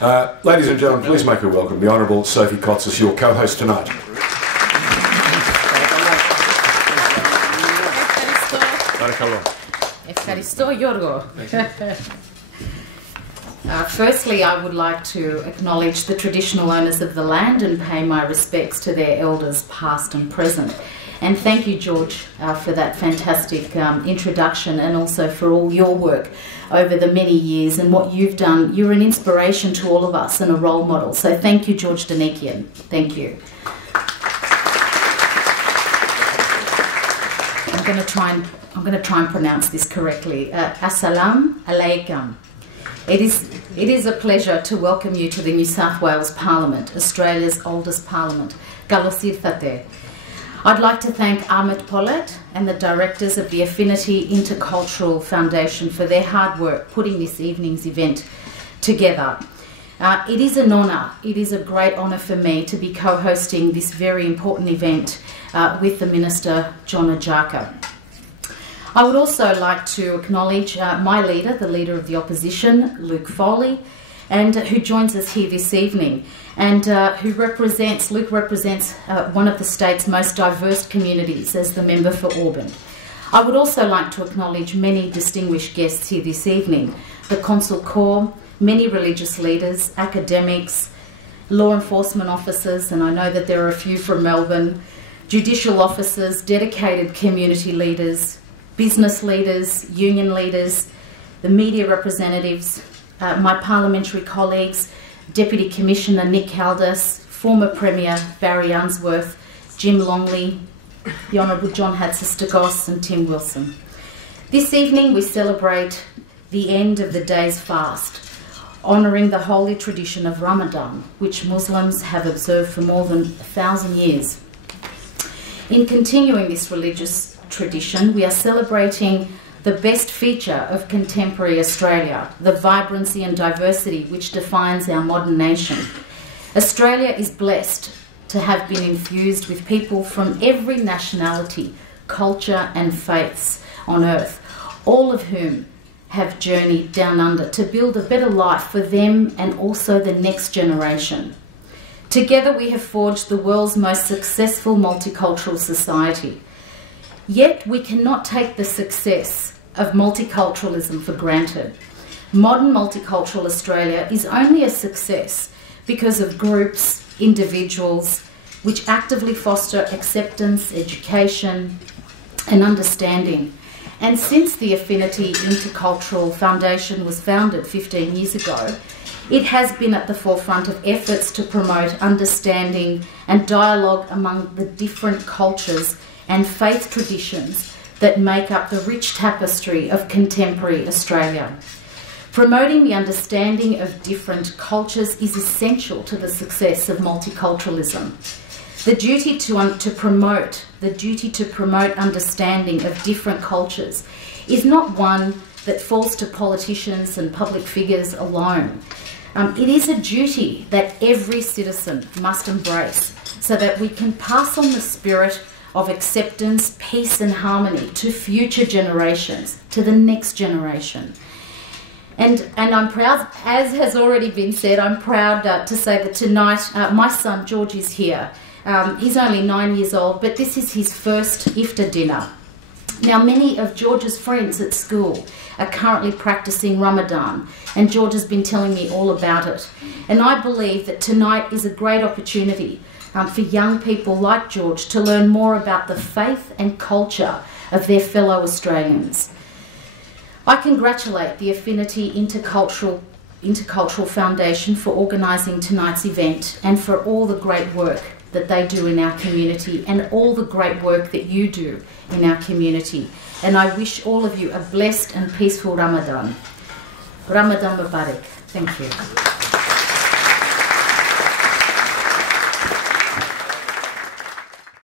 Ladies and gentlemen, please make her welcome the Honourable Sophie Cotsis, your co-host tonight. Firstly, I would like to acknowledge the traditional owners of the land and pay my respects to their elders past and present. And thank you, George, for that fantastic introduction, and also for all your work over the many years and what you've done. You're an inspiration to all of us and a role model. So thank you, George Danekian. Thank you. I'm going to try and pronounce this correctly. Assalamu alaikum. It is a pleasure to welcome you to the New South Wales Parliament, Australia's oldest parliament. Galosir Fateh. I'd like to thank Ahmed Pollet and the directors of the Affinity Intercultural Foundation for their hard work putting this evening's event together. It is an honour, it is a great honour for me to be co-hosting this very important event with the Minister, John Ajaka. I would also like to acknowledge my leader, the Leader of the Opposition, Luke Foley, and who joins us here this evening, and Luke represents one of the state's most diverse communities as the member for Auburn. I would also like to acknowledge many distinguished guests here this evening, the Consul Corps, many religious leaders, academics, law enforcement officers, and I know that there are a few from Melbourne, judicial officers, dedicated community leaders, business leaders, union leaders, the media representatives, my parliamentary colleagues, Deputy Commissioner Nick Caldas, former Premier Barry Unsworth, Jim Longley, the Honourable John Hatzis-Goss and Tim Wilson. This evening we celebrate the end of the day's fast, honouring the holy tradition of Ramadan, which Muslims have observed for more than 1,000 years. In continuing this religious tradition, we are celebrating the best feature of contemporary Australia, the vibrancy and diversity which defines our modern nation. Australia is blessed to have been infused with people from every nationality, culture and faiths on earth, all of whom have journeyed down under to build a better life for them and also the next generation. Together we have forged the world's most successful multicultural society. Yet we cannot take the success of multiculturalism for granted. Modern multicultural Australia is only a success because of groups, individuals, which actively foster acceptance, education, and understanding. And since the Affinity Intercultural Foundation was founded 15 years ago, it has been at the forefront of efforts to promote understanding and dialogue among the different cultures and faith traditions that make up the rich tapestry of contemporary Australia. Promoting the understanding of different cultures is essential to the success of multiculturalism. The duty to promote understanding of different cultures is not one that falls to politicians and public figures alone. It is a duty that every citizen must embrace so that we can pass on the spirit of acceptance, peace and harmony to future generations, to the next generation. And I'm proud, as has already been said, I'm proud to say that tonight my son George is here. He's only 9 years old, but this is his first iftar dinner. Now, many of George's friends at school are currently practicing Ramadan, and George has been telling me all about it. And I believe that tonight is a great opportunity for young people like George to learn more about the faith and culture of their fellow Australians. I congratulate the Affinity Intercultural Foundation for organising tonight's event and for all the great work that they do in our community and all the great work that you do in our community. And I wish all of you a blessed and peaceful Ramadan. Ramadan Mubarak. Thank you.